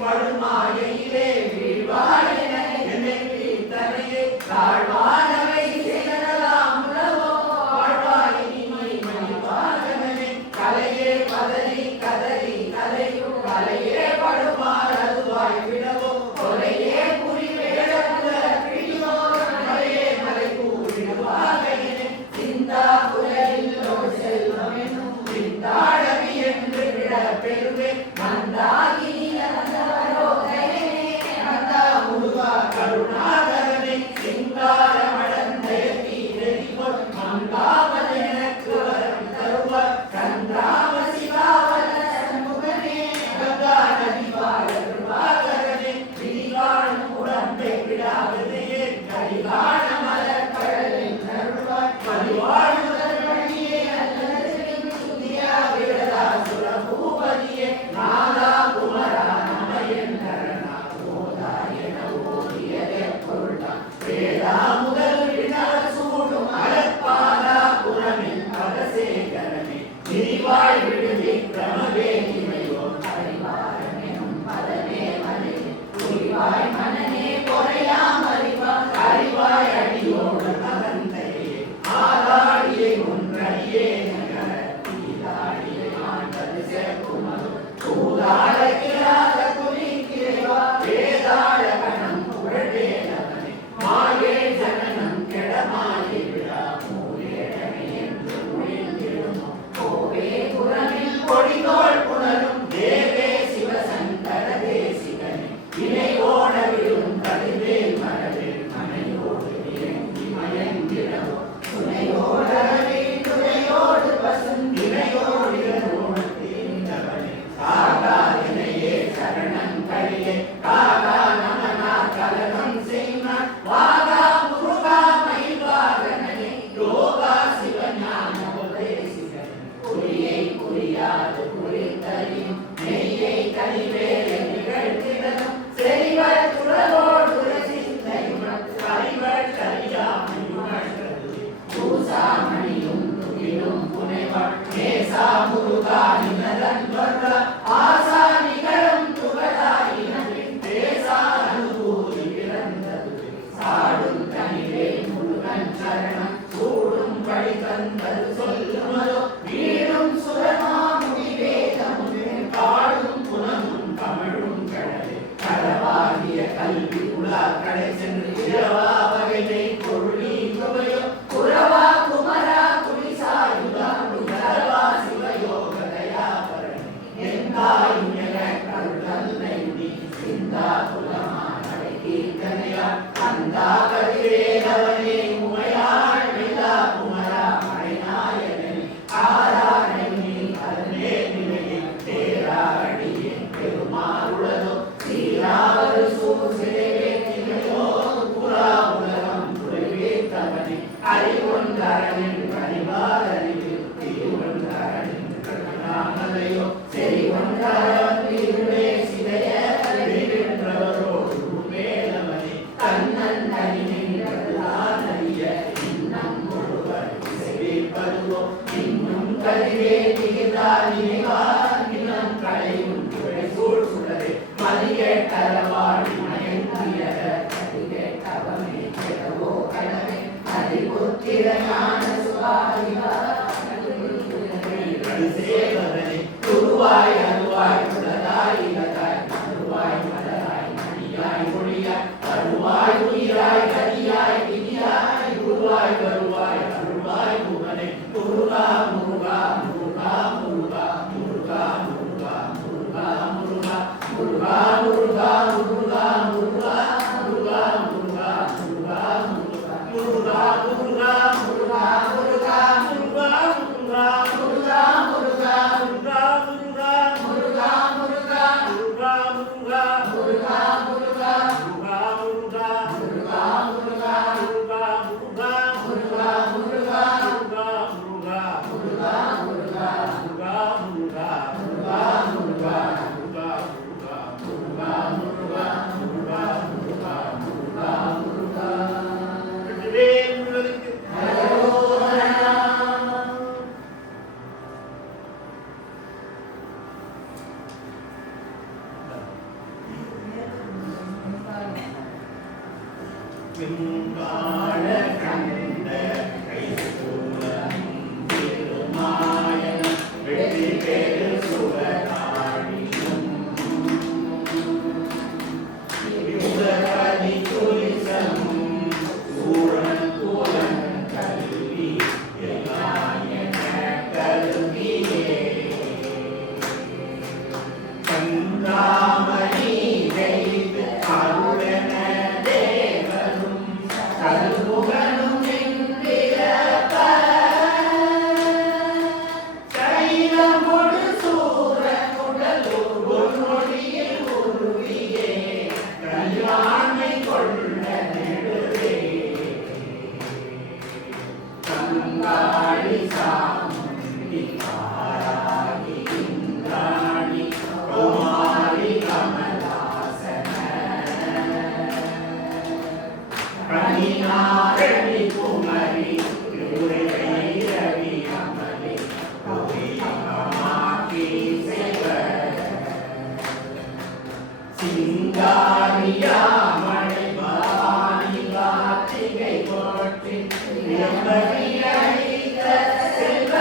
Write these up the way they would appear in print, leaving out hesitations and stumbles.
படுமாயிலே வீழ்வாயன என்னை தனையே தாழ்வானவை செய்தலாம் உலவோ வாழ்வாயினி மணிவாகனே கலையே பதறி கதறி கலையும் கலையே படுமாறு அதுவாய் விடவோ கொலையே புரி வேடமுல பிடியோ மலையே மலை கூறிடுவாகையினே சிந்தா குலையில்லோ செல்வமெனும் சிந்தாடவி என்று விட பெருவே மந்தாகி கருணாகரனே சிங்கார மடந்தயத்தி நெறிபொல் மங்காவதெனக்கு வரம் தருவார் சந்திராம சிவாவல சண்முகனே கங்கா நதிவாழ கிருபாகரனே விரிகாணும் உடம்பை விடாததையே கரிகாண மலர் கடலில் நருவார் பரிவாழ்வுதல் வழியே அல்லது சுதியா விரதா சுரபூபதியே நாதா குமரா நமயன் நரணா ஓதா என ஓதியதே பொருளா வேதா முதல் வினார் சூடும் அலப்பாதா புறமில் பதசேகரனே திரிவாய் விடுதி பிரமவே இமையோ அறிவாரமெனும் பதமே மனே குறிவாய் மனநே பொறையாம் அறிவார் அறிவாய் அடியோடு அகந்தையே ஆதாடியை ஒன்றடியே நகர தீதாடியை ஆண்டது சேர்க்குமது தூதாடகிராத குலிக்கிறவா வேதாள கணம் புகழ்வேலவனே மாயே ஜனனம் கெடமாயி விழா மூலேடமே என்று முழிந்திடுமோ கோவே புறமில் கொடிதோள் புணரும் தேவே சிவசங்கர தேசிகனே இணையோட விடும் கதிர்வேல் மரவேல் மனையோடு இயங்கி மயங்கிடவோ துணையோடவே துணையோடு பசும் இணையோடு இரவோடு தீர்ந்தவனே காகாதினையே சரணம் கழியே காகா நமனா கலகம் செய்வான் வாகா முருகா மயில்வாகனே யோகா சிவஞான உபதேசிகனே குறியை குறியாது குறித்தறியும் நெய்யை கனிவேலை நிகழ்த்திடனும் செறிவர் துறவோடு சிந்தையும் அறிவர் கரியாமையுமற்றது பூசாமணியும் துகிலும் புனைவாள் நேசா முருகா நினதன் வர்ற ஆசா நிகழும் துகளாயினவின் தேசா அனுபூதி பிறந்தது சாடும் தனிவே முருகன் சரணம் சூடும் வழி தந்தது சொல்லுமதோ வீடும் சுரமா முடிவே செங்கால கண்ட கைசூலம் திருமாயன் வெற்றி பெரு சுடராழியும் யுகபதி துரிசமும் சூழன் குலன் கல்வி எல்லாயன கல்வியே சந்திராமணி ஜெயித்து அருளன தேவரும் கருமுகனும் நின்றிருப்ப சைலமொடு சூரனுடல் ஒரு மொழியில் உருவியே கல்யாண்மை கொண்ட நெடுவே கங்காளி சாமுண்டி தாராகி இந்திராணி குமாரி கமலாசன கனிநாரணி குமரி திரிபுரை ரவி அமலி கவி கமாக்கி சேவ சிங்காரியாமணி பவானி கார்த்திகை போற்றி நிரம்பி அழித்த செல்வ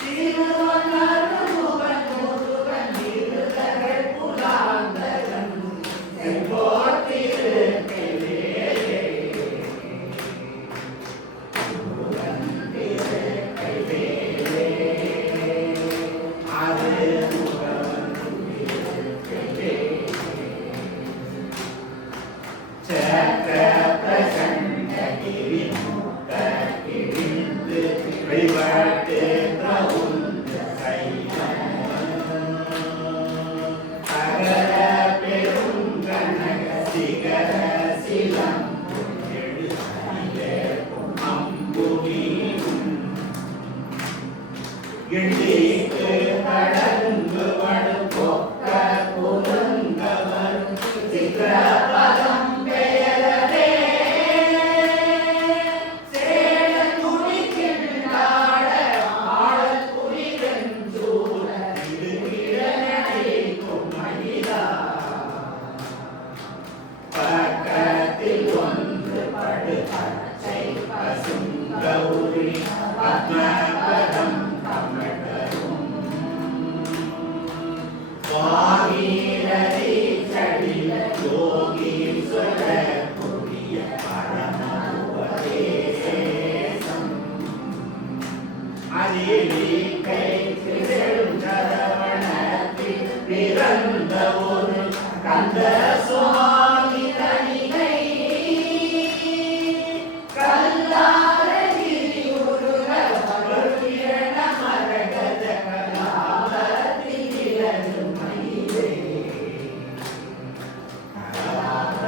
திருவண்ணர் முகன் முருகன் இருதகள் புலாந்தகன் செங்கோட்டிருக்கையிலே முருகன் திருக்கையிலே அது முகவன் திருக்கையிலே சக்கர பிரசண்ட கிரி முட்ட கிழிந்து வழிபாட்டு பிரவுந்த சைலம் அகர பெரும் கனக சிகர சிலம் எழு அம்புனியும் இண்டிக்கு கடங்கு வடு பொக்க குறுங்கவர் சித்திரபதம் பெயரவே சேடல் துணிக்கின்றாட ஆடல் புரிதஞ்சூர இது கிழநடைக்கும் மகிழா பக்கத்தில் ஒன்று படு பச்சை பசும் கௌரி பத்மபதம் கமடரும் வாகீரதி சடில யோகீஸ்வர புரிய பரமோபதேசம் அதிலிக்கை திருச்சரவணத்தில் பிறந்த ஒரு கந்த சுவாமி தனிகை கல்லாரகிரி உருக வருகிரண மரகத கலாபத்திரது மயிலே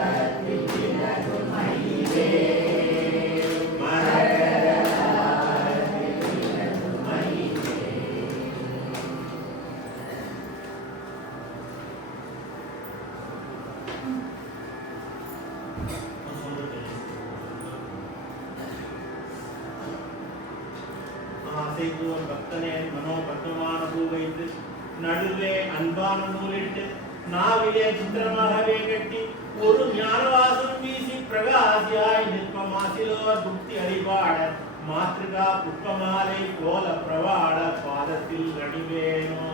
கலாபத்திரது மயிலே மரகத கலாபத்திரது மயிலே ஆசைபூர் பக்தனே மனோபத்மமான பூ வைத்து நடுவே அன்பான நூலிட்டு நாவிலே சித்திரமாகவே கட்டி ஒரு ஞானவாசம் வீசி பிரகாசியாய் நிற்பமாசிலோர் புக்தி அறிவாட மாத்ருகா புஷ்பமாலை கோல பிரவாட பாதத்தில் அடிவேனோ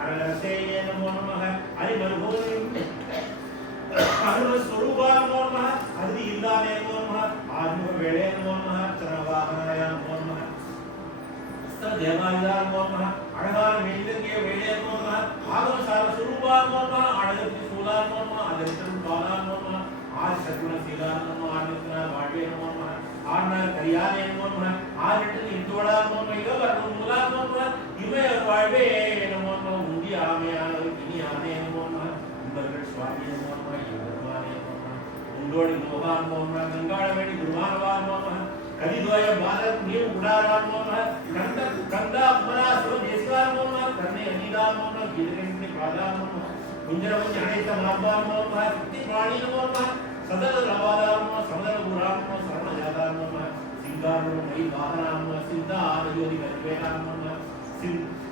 அரசேய நமோ நமः ஹரிமர்கோனே அருணஸ்வரூபாய நமோ நமः அதி இல்லாமே நமோ நமः ஆத்ம வேளே நமோ நமः சரவாகனாய நமோ நமः ஸ்தேவாயா நமோ நமः அழகான வெளிதங்கே வேளே நமோ நமः ஆகம சார ஸ்வரூபா நமோ நமः அழகத்தி சூலா நமோ நமः அதரித்தம் பாலா நமோ நமः ஆதி சகுண சீலா நமோ ஆதித்னா வாழே நமோ நமः ஆனார் கரியானே நமோ நமः ஆரிட்டு இந்துவடா நமோ நமः இதவரும் மூலா நமோ நமः இமய வாழ்வே நமோ நமः முடி ஆமையான இனி ஆனே நமோ நமः உங்கள் சுவாமி நமோ நமः யுவமானே நமோ நமः உங்களோடு மோகான் நமோ நமः கங்காளவேணி குருவானவா நமோ நமः கதிதோய பாரத் நீ உடாரா நமோ நமः கந்தா குமரா சிவ தேசிகா நமோ நமः கர்ணே அனிதா நமோ நமः கீதகண்டி பாதா நமோ நமः குஞ்சரவன் அனைத்த மார்பான் நம சக்தி பிராணி நம சதல ரவாதாம் சமதல புராம் சரணஜாதாம் நம சிங்காரம் மை வாகனாம் சித்தா ஆதியோதி கரிவேலாம் நம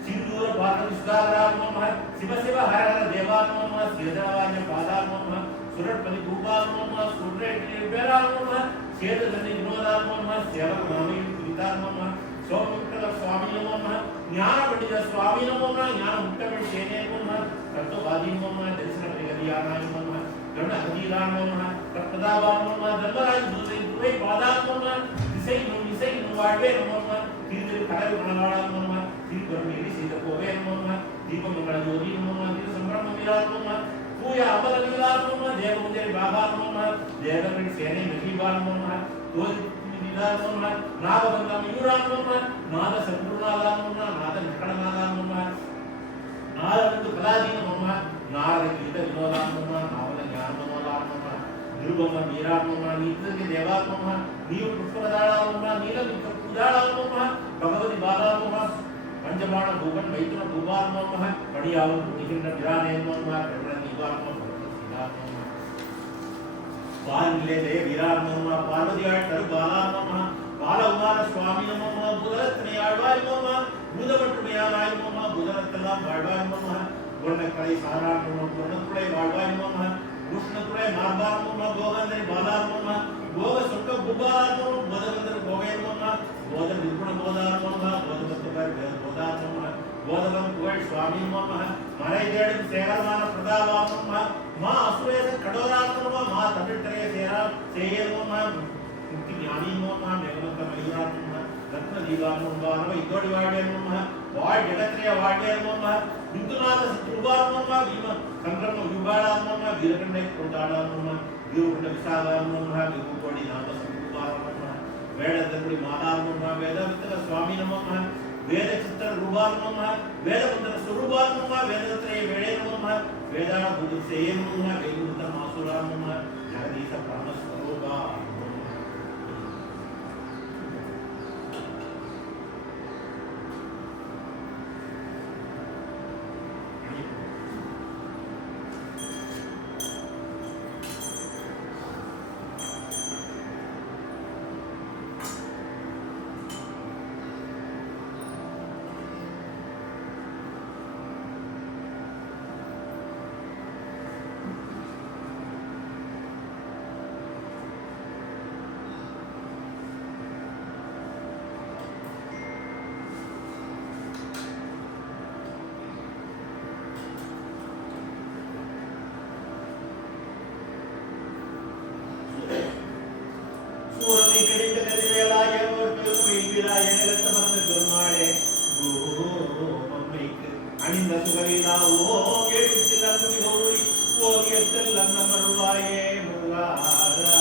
சிந்தூர பாரதி சுதாகராம் நம சிவ சிவ ஹர ஹர தேவாம் நம சிரதவாய பாதாம் நம சுரட்பதி பூபாம் நம சுரேட்டி பேராம் நம சேததனி வினோதாம் நம சேவகமாமி பிரிதாம் நம சோமமுக்த சுவாமி நம ஞான பண்டித சுவாமி நம ஞான முக்தமிழ் சேனே நம தத்துவாதி நம தரிசன பரிகரியானாய் நம கருண அதிராம் நம பிரபதாவாம் நம தர்மராஜ் துரை துரை பாதாம் நம இசை வாழ்வே நம திரு கடல் குணநாளாம் நம திருப்பரம் எரி செய்த கோவே நம தீபமங்கள ஜோதி நம திரு சம்பிரம விராம் நம பூய அமல விராம் நம தேவமுந்திரி பாபா நம தேவர்கள் சேனை நகிபால் நம தோதி விராம் நம நாகபந்த மயூராம் நம நாத சத்குருநாதாம் நம நாத நிஷ்கடநாதாம் நம நாரந்து கலாதீன நம நாரத கீத வினோதாம் நம நாவல ஞான நமோதாம் நம நிருபம வீராம் நம நீத்திரி தேவாம் நம நீல புஷ்பதாளாம் நம நீலமிக்க பூதாளாம் நம பகவதி பாலாம் நம பஞ்சபாண பூகன் வைத்துன பூபால் நம பணியாவும் புனிகின்ற விரானே நம பிரபல தீபால் நம சீதாம் நம பால்நிலே தே வீராம் நம பார்வதியாள் தருபாலாம் நம பாலகுமார சுவாமி நம புதரத்தினை ஆழ்வாய் நம பூதமற்றுமையானாய் நம புதரத்தெல்லாம் வாழ்வாய் நம குணக்கலை சாராம் நம குணத்துளை வாழ்வாய் நம கிருஷ்ணத்துளை மார்பாம் நம கோகந்தரி பாலாம் நம கோக சொக்க பூபாலாம் நம போதகந்தர் கோவே நம போத நிர்குண போதாம் நம போதகத்துவர் போதாம் நம போதகம் புகழ் சுவாமி நம மறை தேடும் சேகரமான பிரதாபாம் நம மா அசுரேச கடோராம் நம மா தமிழ் திரைய சேரா சேயல் நம முக்தி ஞானி நம மேகமந்த மயூராம் நம ரத்ன தீபாம் நம நம இதோடி வாழ்வே நம வாழ் ஜகத்ரய வாழ்வே நம இந்துநாத சத்ருபாம் நம வீம சங்கிரம யுபாலாம் நம வீரகண்டை கொண்டாடாம் நம வீரகுண்ட விசாதாம் நம விபுகோடி நாம சத்ருபாம் நம வேடத்தகுடி மாதாம் நம வேதவித்தக சுவாமி நம வேத சித்திர ரூபாம் நம வேதமந்திர சுரூபாம் நம வேதத்ரய வேளே நம வேதான புது சேய நம வேகுந்த மாசுராம் நம ஜகதீச பிராணஸ்வரூபா சூரனை கிடைத்த கதிரேலாய ஒரு பெருமையிலாய நிலத்தமர்ந்த பெருமாளே மம்மைக்கு அணிந்த சுகரிலா எழுத்தில் அன்பு கௌரி ஓவியத்தில் அன்னமருவாயே முருகாரா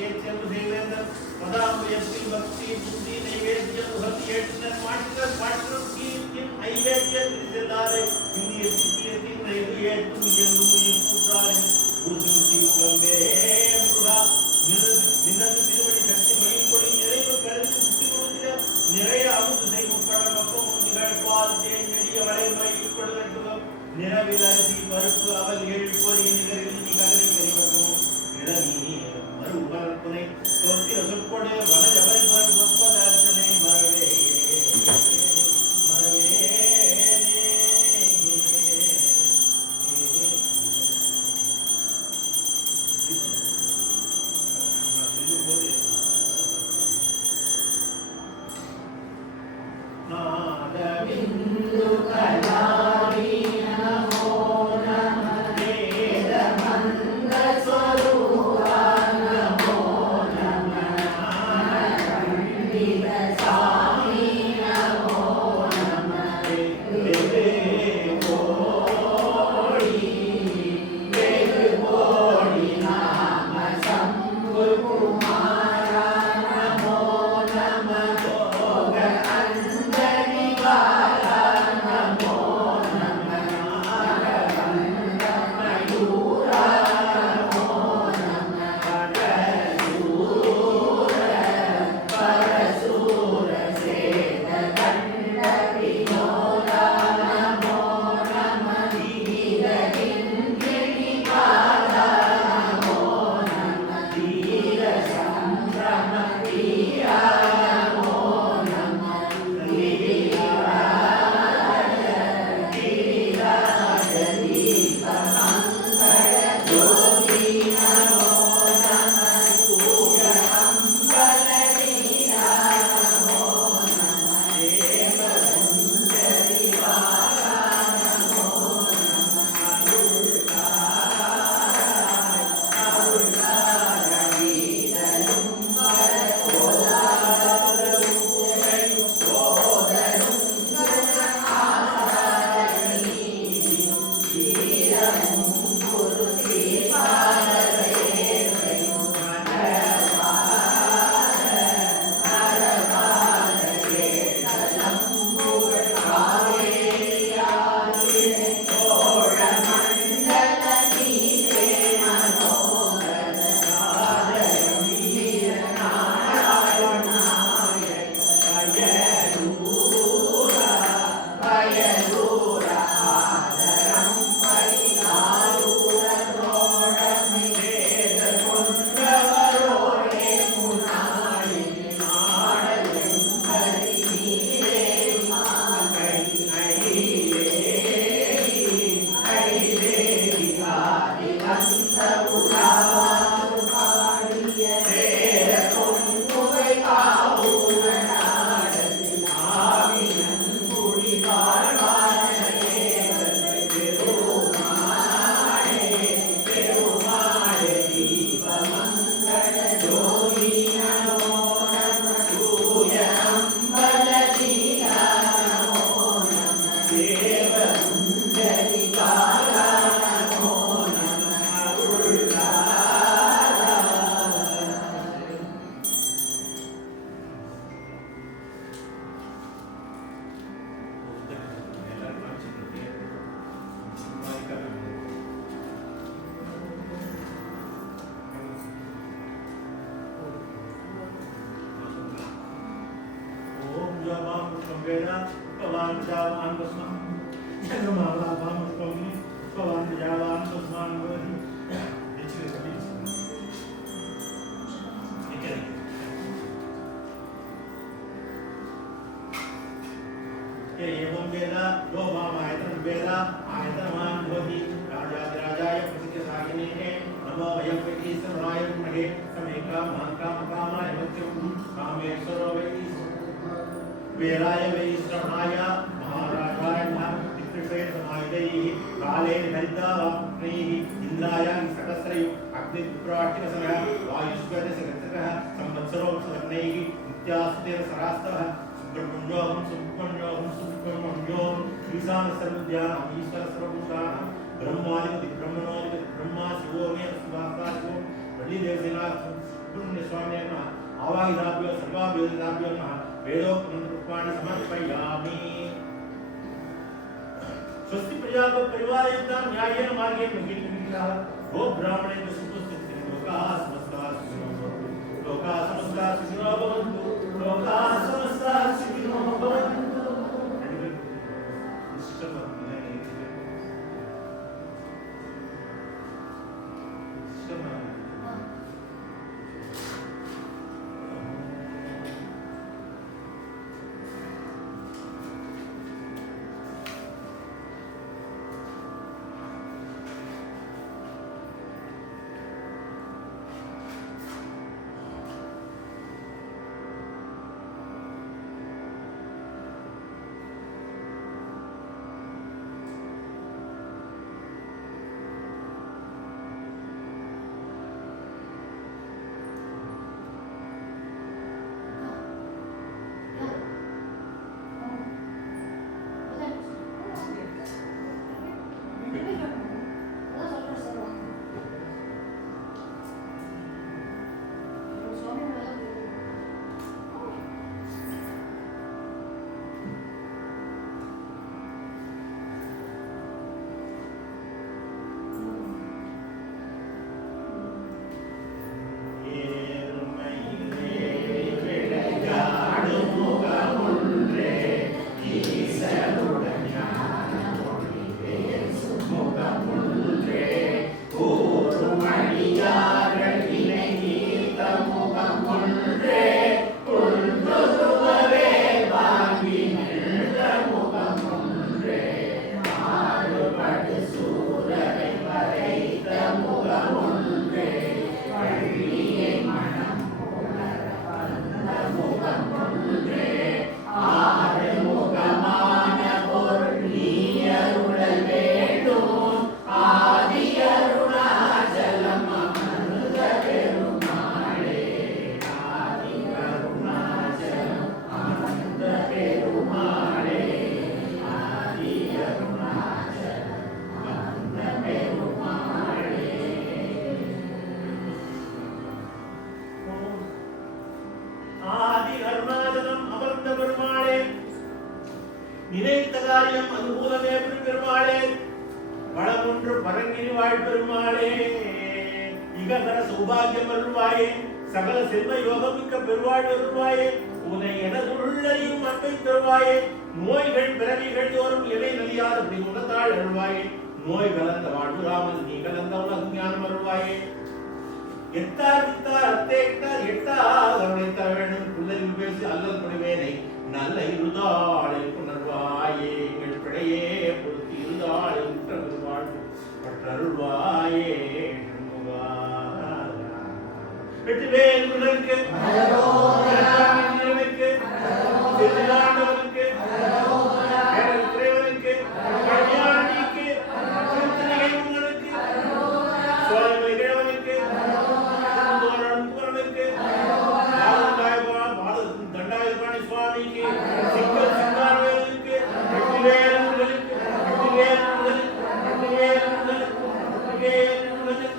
ஏச்சம் தேவேந்தர் பதாம்பயத்தில் பக்தி புத்தி நைவேத்யம் உகத்தி ஏற்றுனர் மாட்டுகள் கீர்த்தியும் ஐவேத்தியம் விரிசலாறு இந்திய சித்தியத்தின் நைவு ஏற்றும் இயல்பு உயிர் குற்றாரி ஊசும் தீர்க்கமே முருகா நின்னது திருவடி சக்தி மயில் கொடி நிறைவு கருத்து சுத்தி கொடுக்கிற நிறைய அமுது செய்யும் பழமப்பம் நிகழ்பால் தேன் நெடிய வளைமுறையில் கொடுகட்டுகம் நிறவில் அரிசி பருப்பு அவல் ஏழு பொறி நிகரில் நிகழி தெரிவதும் இளநீ மறு உலகத்துணை தொத்திர சொற்பொடு வன ஜபரி பொற்பத அர்ச்சனை மரவே மரவே நாதபிந்து கலாரி நமோ நம வேத மந்த ஸ்வரூபா நமோ நம பண்டித சாமி நமோ நம வெகு கோடி நாம சம்பு குமாரா நமோ நம யோக அந்தரி பாலா நமோ நம நாகவந்த மயூரா நமோ நம பரசூர பரசூர சேத கண்ட வினோதா நமோ நம தீர கிண்கிணி பாலா நமோ நம தீர சம்பிரம தீரா நமோ நம கிரிராஜ கிரிராஜ தீப மங்கள ஜோதி நமோ நம சூர அம்பல நீரா நமோ நம தேவ சுந்தரி பாலா நமோ நம அருள்கார வீரலும் பரகோலாரும் உரையும் சோதரும் ஆசாரணியும் வீரமும் குரு தீபாரேகையும் நரபால கேட்டலம் புகழ் காவேரியாதிரை சோழ மண்டல நீரே மனோகர ராஜயம் வீர நாராயணாயக பயலூர ஆதரம் பரிதாரூர தோழமை வேத கொன்றவரோடே முன்னாடி நாடலும் ஹரி நீரே மாகை ஐதேவி ஆதி வந்த உலாவு பாடிய சேர பொன்புகை காவூர நாடலில் ஆவினன் குடி வாழ்வான தேவர்கள் பெருமாளே பெருமாளே தீப மங்கள ஜோதி நமோ நம தூய அம்பல தீரா நமோ நம தேவ சுந்தரி பாலா நமோ நம அருள்காரா. ஓம் ஜபாம் புஷ்பம் வேத பவான் ஜாவான் பஸ்மம் ஜகமாலா பாம் புஷ்பம் பவான் ஜாவான் பஸ்மான் வரி एवं वेद यो माम आयतन वेद आयतनवान भवति राजाधिराजाय प्रसिद्धसायिने नमो वयं वैश्वराय महे समेका महाकामकामाय मत्यं कामेश्वरो वीराय वैश्रवणाय महाराजाय नमः पितृश्रेष्ठमायैः काले निदन्तावाप्नैः इन्द्राय सकस्रयो अग्निविप्राटिकसमः वायुष्वदशगतः संवत्सरो सुवर्णैः नित्यास्तेन सरास्तवः ब्रह्मण्योऽहं सुब्रह्मण्योऽहं सुब्रह्मण्योऽहं ईशान सर्वज्ञानम् ईश्वर सर्वभूतानां ब्रह्मादिपति ब्रह्मणोदिपति ब्रह्मा शिवो मे सुभाषा शिवो वल्ली देवसेना स्वामी नमः आवाहिताभ्यो सर्वाभ्यो नमः वेदोक्तमन्त्रपुष्पाणि समर्पयामि स्वस्ति प्रजापति परिवारयुक्तां न्यायेन मार्गेण महीतमीषः गो ब्राह्मणेभ्यः सुपुस्थितिं लोकाः समस्ताः सुखिनो भवन्तु लोकाः समस्ताः सुखिनो भवन्तु लोकाः समस्ताः सुखिनो भवन्तु நினைத்த காரியம் அனுகூலமே பெருமாளே வளமொன்று பரங்கிரி வாழ் பெருமாளே இகதர சௌபாகியம் அருள்வாயே சகல செல்வ யோகமிக்க பெருவாழ் அருள்வாயே உன்னை எனதுள்ளதையும் அன்பை தருவாயே நோய்கள் பிறவிகள் தோறும் எதை நலியாதபடி உணத்தாள் அருள்வாயே நோய் கலந்த வாழ்வுராமல் நீ கலந்த உலகம் ஞானம் அருள்வாயே எட்டார் வித்தார் அத்தேட்டார் எட்டார் அவனை தர வேண்டும் புல்லறிவு பேசி அல்லல் முடிவேனை நல்ல இருதாளில் புணர்வாயே எங்கள் பிழையே பொறுத்து இருதாளில் உற்ற வாழ்வு பற்றருள்வாயே வெற்றிவேல் முருகனுக்கு நிலைமைக்கு திருநாண்டவனுக்கு இறைவனுக்கு கல்யாணிக்கு திருத்தணிகை முருகனுக்கு சோழமலை கிழவனுக்கு குமரனுக்கு தண்டாயுதபாணி சுவாமிக்கு சிங்கர் சிங்காரவேலுக்கு வெற்றிவேல் முருகனுக்கு வெற்றிவேல் முருகனுக்கு வெற்றிவேல் முருகனுக்கு வெற்றிவேல் முருகனுக்கு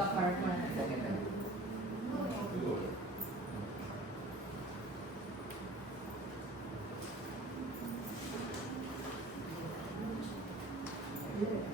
का पार्ट में ಇದು